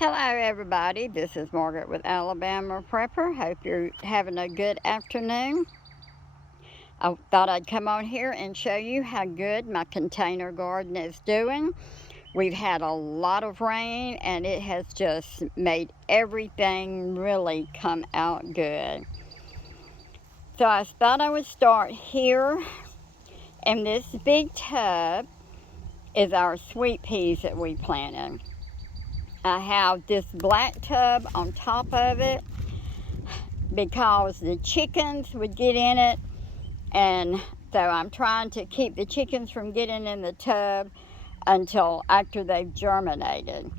Hello everybody, this is Margaret with Alabama Prepper. Hope you're having a good afternoon. I thought I'd come on here and show you how good my container garden is doing. We've had a lot of rain and it has just made everything really come out good. So I thought I would start here, and this big tub is our sweet peas that we planted. I have this black tub on top of it because the chickens would get in it, and so I'm trying to keep the chickens from getting in the tub until after they've germinated.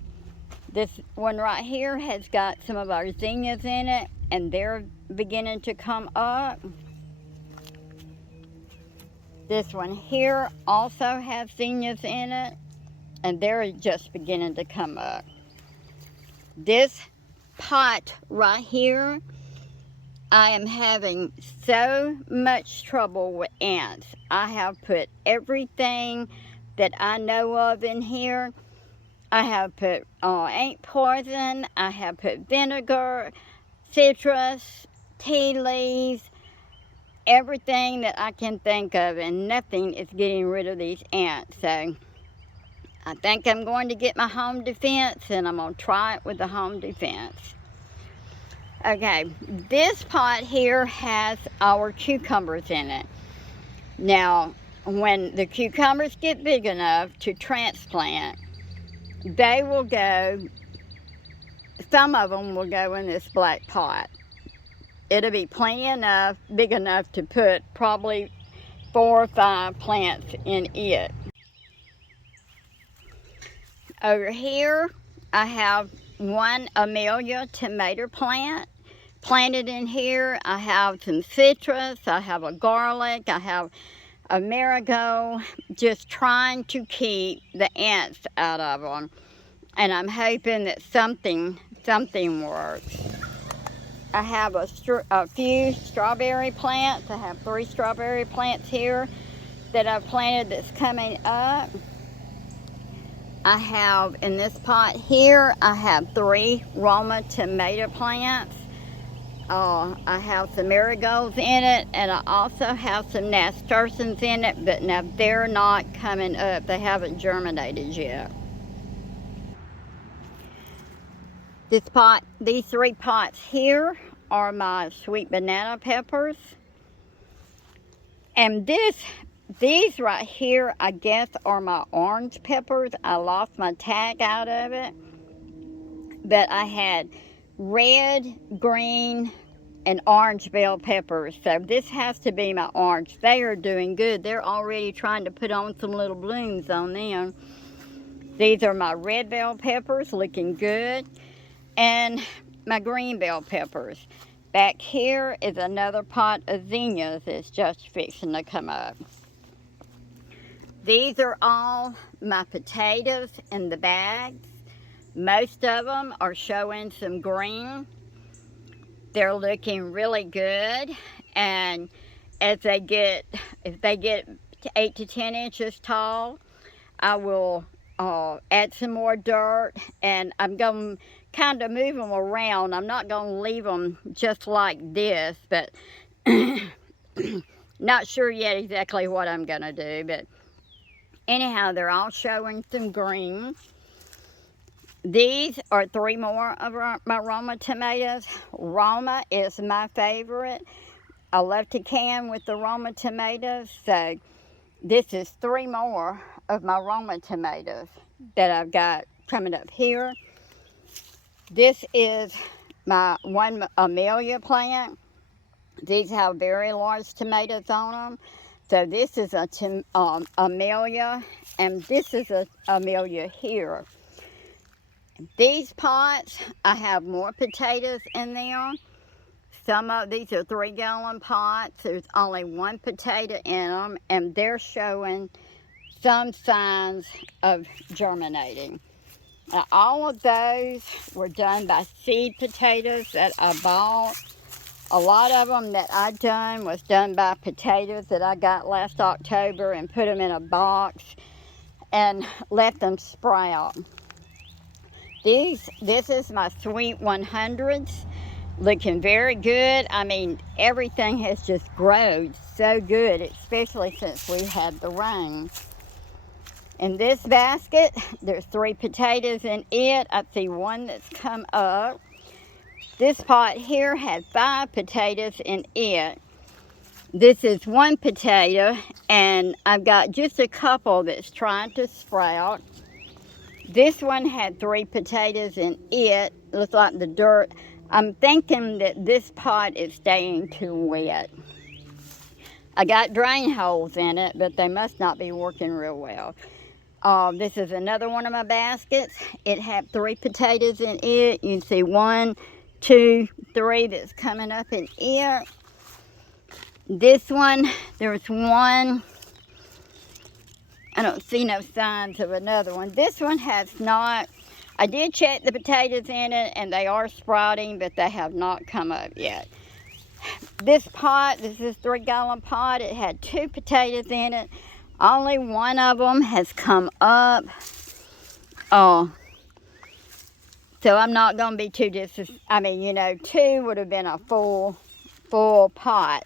This one right here has got some of our zinnias in it, and they're beginning to come up. This one here also has zinnias in it, and they're just beginning to come up. This pot right here, I am having so much trouble with ants. I have put everything that I know of in here. I have put ant poison, I have put vinegar, citrus, tea leaves, everything that I can think of, and nothing is getting rid of these ants. So I think I'm going to get my home defense, and I'm going to try it with the home defense. Okay, this pot here has our cucumbers in it. Now, when the cucumbers get big enough to transplant, they will go, some of them will go in this black pot. It'll be plenty enough, big enough to put probably 4 or 5 plants in it. Over here, I have one Amelia tomato plant planted in here. I have some citrus, I have a garlic, I have a marigold, just trying to keep the ants out of them. And I'm hoping that something works. I have a few strawberry plants. I have 3 strawberry plants here that I've planted that's coming up. I have, in this pot here, I have 3 Roma tomato plants. I have some marigolds in it, and I also have some nasturtiums in it, but now they're not coming up. They haven't germinated yet. These 3 pots here are my sweet banana peppers. And these right here, I guess, are my orange peppers. I lost my tag out of it. But I had red, green, and orange bell peppers. So this has to be my orange. They are doing good. They're already trying to put on some little blooms on them. These are my red bell peppers, looking good. And my green bell peppers. Back here is another pot of zinnias that's just fixing to come up. These are all my potatoes in the bags. Most of them are showing some green. They're looking really good, and if they get 8 to 10 inches tall, I will add some more dirt, and I'm going to kind of move them around. I'm not going to leave them just like this, but not sure yet exactly what I'm going to do. But anyhow, they're all showing some green. These are 3 more of my Roma tomatoes. Roma is my favorite. I love to can with the Roma tomatoes, so this is 3 more of my Roma tomatoes that I've got coming up here. This is my one Amelia plant. These have very large tomatoes on them. So this is a Amelia, and this is a Amelia here. These pots, I have more potatoes in them. Some of these are 3-gallon pots. There's only 1 potato in them, and they're showing some signs of germinating. Now, all of those were done by seed potatoes that I bought. A lot of them that I done was done by potatoes that I got last October and put them in a box and let them sprout. This is my Sweet 100s. Looking very good. I mean, everything has just grown so good, especially since we had the rain. In this basket, there's 3 potatoes in it. I see one that's come up. This pot here had 5 potatoes in it. This is 1 potato, and I've got just a couple that's trying to sprout. This one had 3 potatoes in it. Looks like the dirt. I'm thinking that this pot is staying too wet. I got drain holes in it, but they must not be working real well. This is another one of my baskets. It had 3 potatoes in it. You can see 1, 2, 3 that's coming up in it. This one, there's 1. I don't see no signs of another one. This one has not. I did check the potatoes in it, and they are sprouting, but they have not come up yet. This pot, this is a 3-gallon pot. It had 2 potatoes in it. Only 1 of them has come up. So I'm not going to be too I mean, you know, 2 would have been a full pot.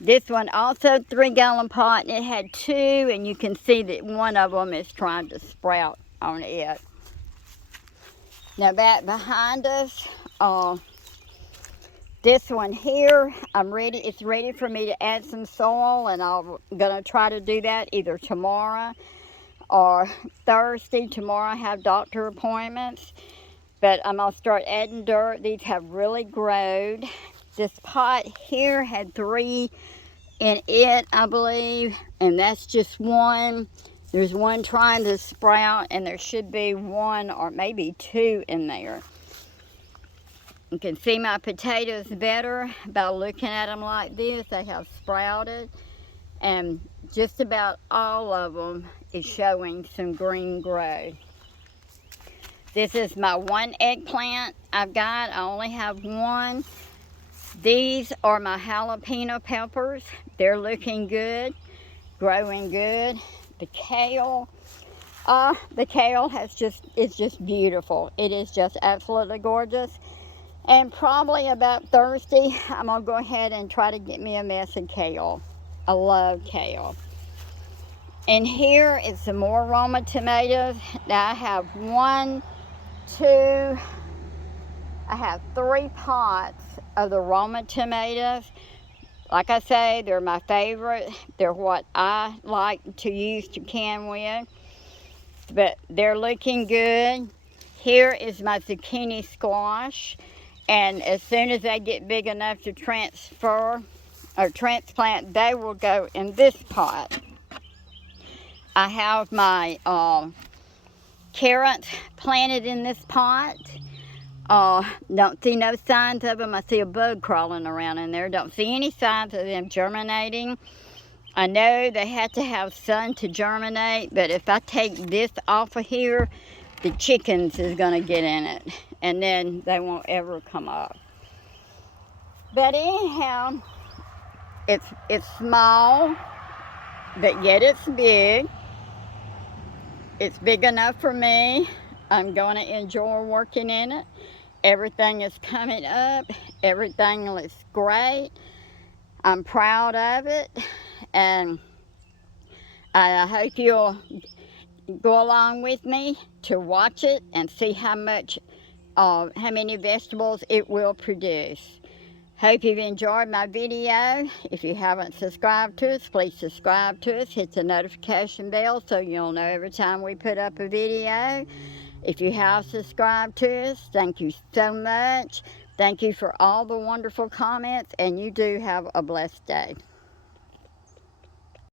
This one also 3-gallon pot, and it had 2, and you can see that 1 of them is trying to sprout on it. Now back behind us, this one here, it's ready for me to add some soil, and I'm gonna try to do that either tomorrow or Thursday. Tomorrow I have doctor appointments, but I'm gonna start adding dirt. These have really grown. This pot here had 3 in it, I believe, and that's just 1. There's 1 trying to sprout, and there should be 1 or maybe 2 in there. You can see my potatoes better by looking at them like this. They have sprouted, and just about all of them is showing some green growth. This is my 1 eggplant I've got. I only have 1. These are my jalapeno peppers. They're looking good, growing good. The kale is just beautiful. It is just absolutely gorgeous. And probably about Thursday, I'm gonna go ahead and try to get me a mess of kale. I love kale. And here is some more Roma tomatoes. Now I have 3 pots of the Roma tomatoes. Like I say, they're my favorite. They're what I like to use to can with. But they're looking good. Here is my zucchini squash. And as soon as they get big enough to transfer or transplant, they will go in this pot. I have my carrots planted in this pot. Don't see no signs of them. I see a bug crawling around in there. Don't see any signs of them germinating. I know they have to have sun to germinate, but if I take this off of here, the chickens is gonna get in it, and then they won't ever come up. But anyhow, it's small, but yet it's big. It's big enough for me. I'm going to enjoy working in it. Everything is coming up. Everything looks great. I'm proud of it. And I hope you'll go along with me to watch it and see how many vegetables it will produce. Hope you've enjoyed my video. If you haven't subscribed to us, please subscribe to us. Hit the notification bell so you'll know every time we put up a video. If you have subscribed to us, thank you so much. Thank you for all the wonderful comments, and you do have a blessed day.